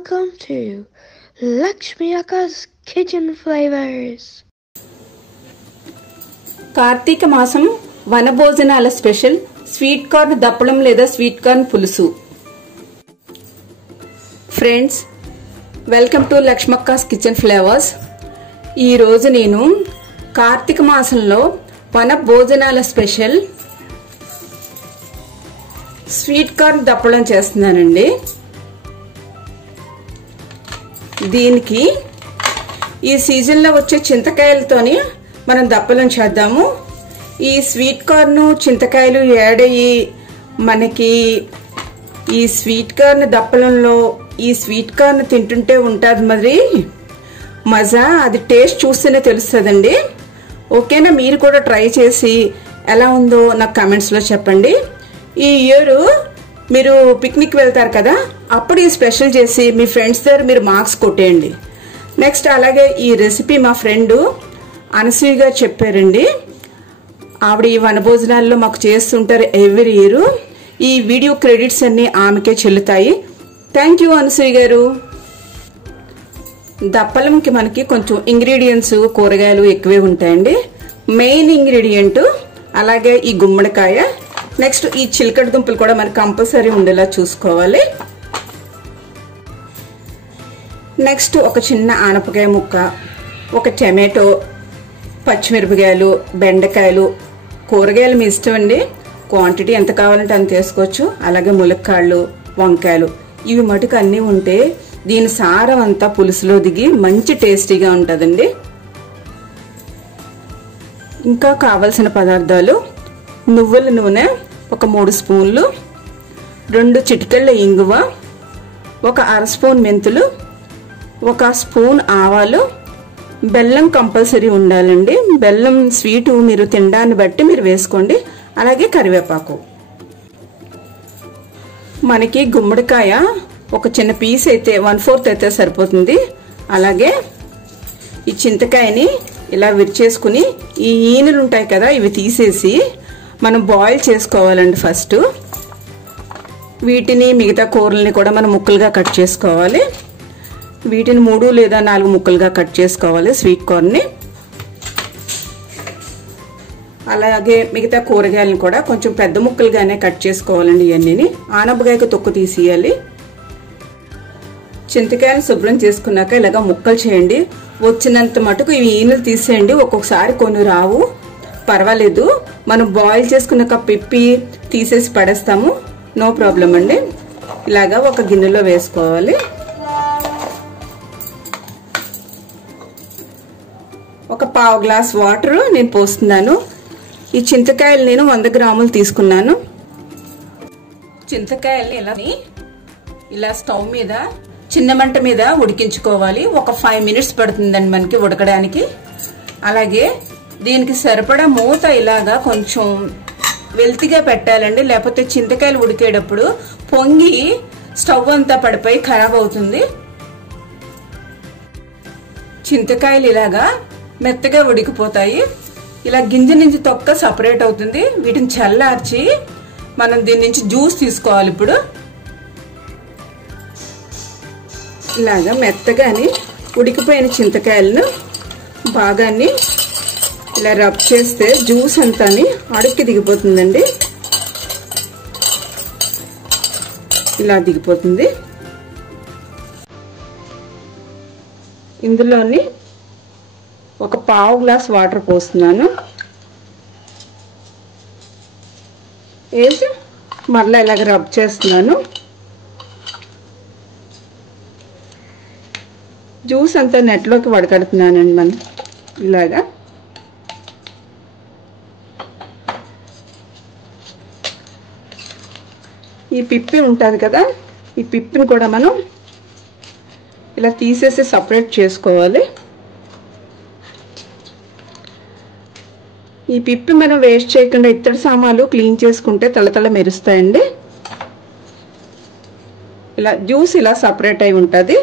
welcome to Lakshmi Akka's Kitchen Flavors. Karthika మాసం వనభోజనాల special sweet corn దప్పడం లేదా స్వీట్ కార్న్ పులుసు. ఫ్రెండ్స్, వెల్కమ్ టు లక్ష్మి అక్కాస్ కిచెన్ ఫ్లేవర్స్. ఈరోజు నేను కార్తీక మాసంలో వనభోజనాల స్పెషల్ స్వీట్ కార్న్ దప్పడం చేస్తున్నానండి. దీనికి ఈ సీజన్లో వచ్చే చింతకాయలతోని మనం దప్పలం చేద్దాము. ఈ స్వీట్ కార్న్ చింతకాయలు యాడయ్యి మనకి ఈ స్వీట్ కార్న్ దప్పలంలో ఈ స్వీట్ కార్న్ తింటుంటే ఉంటుంది మరి మజా. అది టేస్ట్ చూస్తేనే తెలుస్తుందండి. ఓకేనా? మీరు కూడా ట్రై చేసి ఎలా ఉందో నాకు కామెంట్స్లో చెప్పండి. ఈ ఇయర్ మీరు పిక్నిక్ వెళ్తారు కదా, అప్పుడు ఈ స్పెషల్ చేసి మీ ఫ్రెండ్స్ దగ్గర మీరు మార్క్స్ కొట్టేయండి. నెక్స్ట్ అలాగే ఈ రెసిపీ మా ఫ్రెండ్ అనసూయ గారు చెప్పారండి. ఆవిడ ఈ వనభోజనాల్లో మాకు చేస్తుంటారు ఎవ్రీ ఇయర్. ఈ వీడియో క్రెడిట్స్ అన్ని ఆమెకే చెల్లుతాయి. థ్యాంక్ యూ అనసూయ గారు. దప్పలంకి మనకి కొంచెం ఇంగ్రీడియంట్స్ కూరగాయలు ఎక్కువే ఉంటాయండి. మెయిన్ ఇంగ్రీడియంట్ అలాగే ఈ గుమ్మడికాయ, నెక్స్ట్ ఈ చిలకడ దుంపలు కూడా మనకి కంపల్సరీ ఉండేలా చూసుకోవాలి. నెక్స్ట్ ఒక చిన్న ఆనపకాయ ముక్క, ఒక టమాటో, పచ్చిమిరపకాయలు, బెండకాయలు, కూరగాయలు మీ ఇష్టం అండి. క్వాంటిటీ ఎంత కావాలంటే అంత వేసుకోవచ్చు. అలాగే ములక్కాళ్ళు, వంకాయలు, ఇవి మటుకు అన్నీ ఉంటే దీని సారం అంతా పులుసులో దిగి మంచి టేస్టీగా ఉంటుందండి. ఇంకా కావలసిన పదార్థాలు: నువ్వుల నూనె ఒక 3 స్పూన్లు, 2 చిటికెళ్ళ ఇంగువ, ఒక అర స్పూన్ మెంతులు, 1 స్పూన్ ఆవాలు, బెల్లం కంపల్సరీ ఉండాలండి. బెల్లం స్వీటు మీరు తినడాన్ని బట్టి మీరు వేసుకోండి. అలాగే కరివేపాకు. మనకి గుమ్మడికాయ ఒక చిన్న పీస్ అయితే 1/4 అయితే సరిపోతుంది. అలాగే ఈ చింతకాయని ఇలా విరిచేసుకుని ఈ ఈనెలు ఉంటాయి కదా, ఇవి తీసేసి మనం బాయిల్ చేసుకోవాలండి ఫస్ట్. వీటిని మిగతా కూరల్ని కూడా మనం ముక్కలుగా కట్ చేసుకోవాలి. వీటిని 3 లేదా 4 ముక్కలుగా కట్ చేసుకోవాలి స్వీట్ కార్న్ని. అలాగే మిగతా కూరగాయలను కూడా కొంచెం పెద్ద ముక్కలుగానే కట్ చేసుకోవాలండి. ఇవన్నీ ఆనపకాయకు తొక్కు తీసేయాలి. చింతకాయలు శుభ్రం చేసుకున్నాక ఇలాగా ముక్కలు చేయండి. వచ్చినంత మటుకు ఇవి ఈనెలు తీసేయండి. ఒక్కొక్కసారి కొన్ని రావు, పర్వాలేదు. మనం బాయిల్ చేసుకున్నాక పిప్పి తీసేసి పడేస్తాము, నో ప్రాబ్లం అండి. ఇలాగా ఒక గిన్నెలో వేసుకోవాలి. ఒక 1/2 గ్లాస్ వాటర్ నేను పోస్తున్నాను. ఈ చింతకాయలు నేను 100 గ్రాములు తీసుకున్నాను. చింతకాయల్ని ఇలా స్టవ్ మీద చిన్న మంట మీద ఉడికించుకోవాలి. ఒక 5 మినిట్స్ పడుతుందండి మనకి ఉడకడానికి. అలాగే దీనికి సరిపడా మూత ఇలాగా కొంచెం వెల్తిగా పెట్టాలండి, లేకపోతే చింతకాయలు ఉడికేటప్పుడు పొంగి స్టవ్ అంతా పడిపోయి ఖరాబ్ అవుతుంది. చింతకాయలు ఇలాగా మెత్తగా ఉడికిపోతాయి. ఇలా గింజ నుంచి తొక్క సపరేట్ అవుతుంది. వీటిని చల్లార్చి మనం దీని నుంచి జ్యూస్ తీసుకోవాలి. ఇప్పుడు ఇలాగా మెత్తగాని ఉడికిపోయిన చింతకాయలను బాగాని ఇలా రబ్ చేస్తే జ్యూస్ అంతా అడుక్కి దిగిపోతుందండి. ఇలా దిగిపోతుంది. ఇందులోని ఒక 1/2 గ్లాస్ వాటర్ పోస్తున్నాను. వేసి మళ్ళీ ఇలాగ రబ్ చేస్తున్నాను. జ్యూస్ అంతా నెట్లోకి వడకడుతున్నానండి. మనం ఇలాగా ఈ పిప్పి ఉంటుంది కదా, ఈ పిప్పిని కూడా మనం ఇలా తీసేసి సపరేట్ చేసుకోవాలి. ఈ పిప్పి మనం వేస్ట్ చేయకుండా ఇత్తడి సామాన్లు క్లీన్ చేసుకుంటే తళతళ మెరుస్తాయండి. ఇలా జ్యూస్ ఇలా సపరేట్ అయి ఉంటుంది.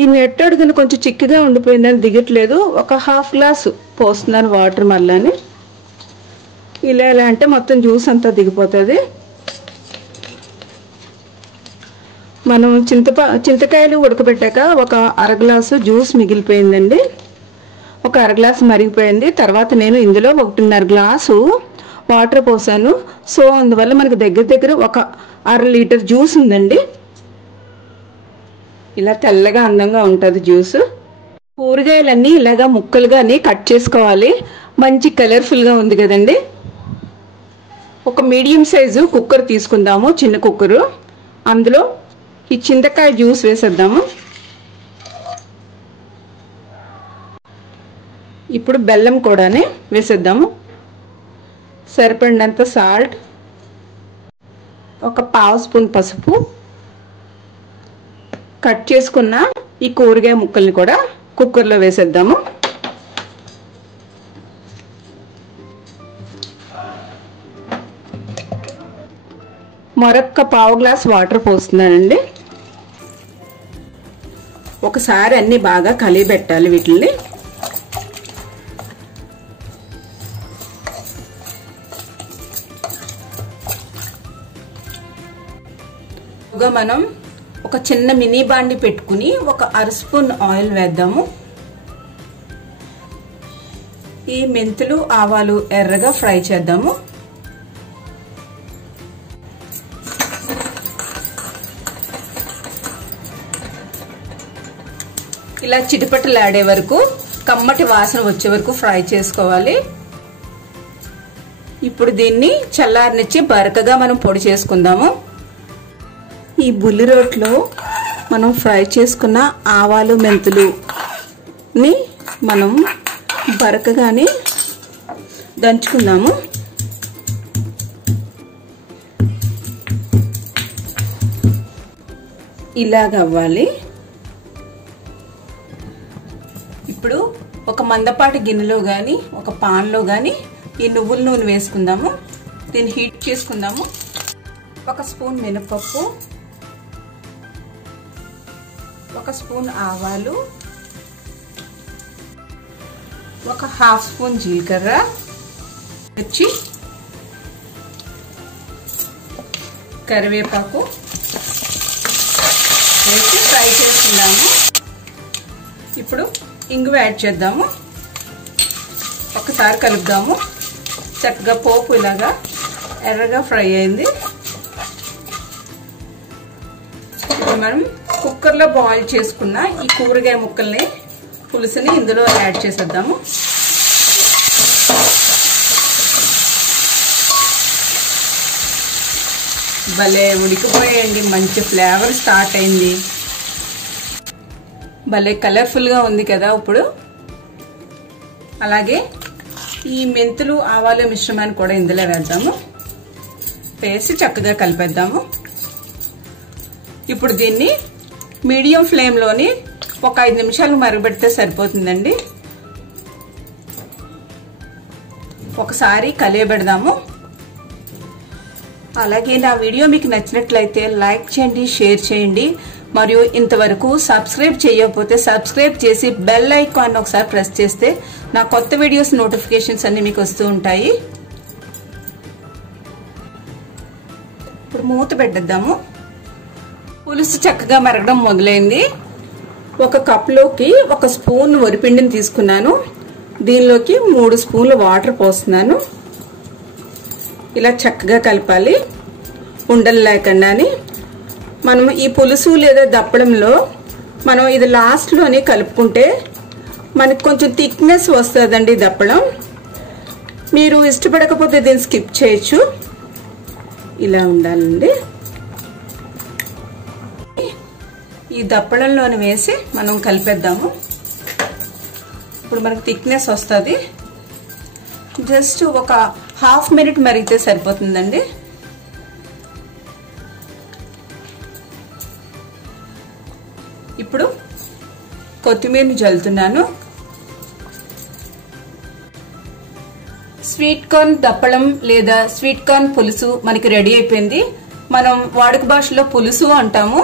ఈ నెట్ అడుగున కొంచెం చిక్కగా ఉండిపోయిందని దిగట్లేదు. ఒక 1/2 గ్లాసు పోస్తున్నాను వాటర్ మళ్ళీ. ఇలా అంటే మొత్తం జ్యూస్ అంతా దిగిపోతుంది. మనం చింతకాయలు ఉడకబెట్టాక ఒక అర గ్లాసు జ్యూస్ మిగిలిపోయిందండి. ఒక అర గ్లాసు మరిగిపోయింది. తర్వాత నేను ఇందులో 1.5 గ్లాసు వాటర్ పోసాను. సో అందువల్ల మనకు దగ్గర ఒక అర లీటర్ జ్యూస్ ఉందండి. ఇలా తెల్లగా అందంగా ఉంటుంది జ్యూస్. కూరగాయలన్నీ ఇలాగా ముక్కలుగానే కట్ చేసుకోవాలి. మంచి కలర్ఫుల్గా ఉంది కదండి. ఒక మీడియం సైజు కుక్కర్ తీసుకుందాము, చిన్న కుక్కరు. అందులో ఈ చింతకాయ జ్యూస్ వేసేద్దాము. ఇప్పుడు బెల్లం కూడానే వేసేద్దాము. సరిపడినంత సాల్ట్, ఒక పావు స్పూన్ పసుపు, కట్ చేసుకున్న ఈ కూరగాయ ముక్కల్ని కూడా కుక్కర్లో వేసేద్దాము. మరొక పావు గ్లాస్ వాటర్ పోస్తున్నానండి. ఒకసారి అన్ని బాగా కలిపెట్టాలి వీటిని. మనం ఒక చిన్న మినీ బాండి పెట్టుకుని ఒక అర స్పూన్ ఆయిల్ వేద్దాము. ఈ మెంతులు ఆవాలు ఎర్రగా ఫ్రై చేద్దాము. ఇలా చిటిపటలాడే వరకు, కమ్మటి వాసన వచ్చే వరకు ఫ్రై చేసుకోవాలి. ఇప్పుడు దీన్ని చల్లారనిచ్చి బరకగా మనం పొడి చేసుకుందాము. ఈ బుల్లి రోట్లో మనం ఫ్రై చేసుకున్న ఆవాలు మెంతులుని మనం బరకగానే దంచుకుందాము. ఇలాగ అవ్వాలి. ఇప్పుడు ఒక మందపాటి గిన్నెలో కానీ ఒక పాన్లో కానీ ఈ నువ్వుల నూనె వేసుకుందాము. దీన్ని హీట్ చేసుకుందాము. ఒక స్పూన్ మినపప్పు, ఒక స్పూన్ ఆవాలు, ఒక హాఫ్ స్పూన్ జీలకర్ర వచ్చి కరివేపాకు వేసి ఫ్రై చేసుకుందాము. ఇప్పుడు ఇంగువ యాడ్ చేద్దాము. ఒకసారి కలుపుదాము. చక్కగా పోపు ఇలాగా ఎర్రగా ఫ్రై అయింది. ఇప్పుడు మనం కుక్కర్లో బాయిల్ చేసుకున్న ఈ కూరగాయ ముక్కల్ని పులుసుని ఇందులో యాడ్ చేసేద్దాము. భలే ఉడికిపోయండి. మంచి ఫ్లేవర్ స్టార్ట్ అయింది. భలే కలర్ఫుల్గా ఉంది కదా. ఇప్పుడు అలాగే ఈ మెంతులు ఆవాలు మిశ్రమాన్ని కూడా ఇందులో వేద్దాము. వేసి చక్కగా కలిపేద్దాము. ఇప్పుడు దీన్ని మీడియం ఫ్లేమ్లోని ఒక 5 నిమిషాలు మరగబెడితే సరిపోతుందండి. ఒకసారి కలియబెడదాము. అలాగే నా వీడియో మీకు నచ్చినట్లయితే లైక్ చేయండి, షేర్ చేయండి. మరియు ఇంతవరకు సబ్స్క్రైబ్ చేయకపోతే సబ్స్క్రైబ్ చేసి బెల్ ఐకాన్ ఒకసారి ప్రెస్ చేస్తే నా కొత్త వీడియోస్ నోటిఫికేషన్స్ అన్ని మీకు వస్తూ ఉంటాయి. ఇప్పుడు మూత పెట్టేద్దాము. పులుసు చక్కగా మరగడం మొదలైంది. ఒక కప్లోకి 1 స్పూన్ వరిపిండిని తీసుకున్నాను. దీనిలోకి 3 స్పూన్లు వాటర్ పోస్తున్నాను. ఇలా చక్కగా కలపాలి, ఉండలు లేకుండాని. మనం ఈ పులుసు లేదా దప్పడంలో మనం ఇది లాస్ట్లోనే కలుపుకుంటే మనకు కొంచెం థిక్నెస్ వస్తుందండి దప్పడం. మీరు ఇష్టపడకపోతే దీన్ని స్కిప్ చేయొచ్చు. ఇలా ఉండాలండి. ఈ దప్పడంలోని వేసి మనం కలిపేద్దాము. ఇప్పుడు మనకు థిక్నెస్ వస్తుంది. జస్ట్ ఒక హాఫ్ మినిట్ మరిగితే సరిపోతుందండి. ఇప్పుడు కొత్తిమీరని జల్లుతున్నాను. స్వీట్ కార్న్ దప్పడం లేదా స్వీట్ కార్న్ పులుసు మనకి రెడీ అయిపోయింది. మనం వాడుక భాషలో పులుసు అంటాము.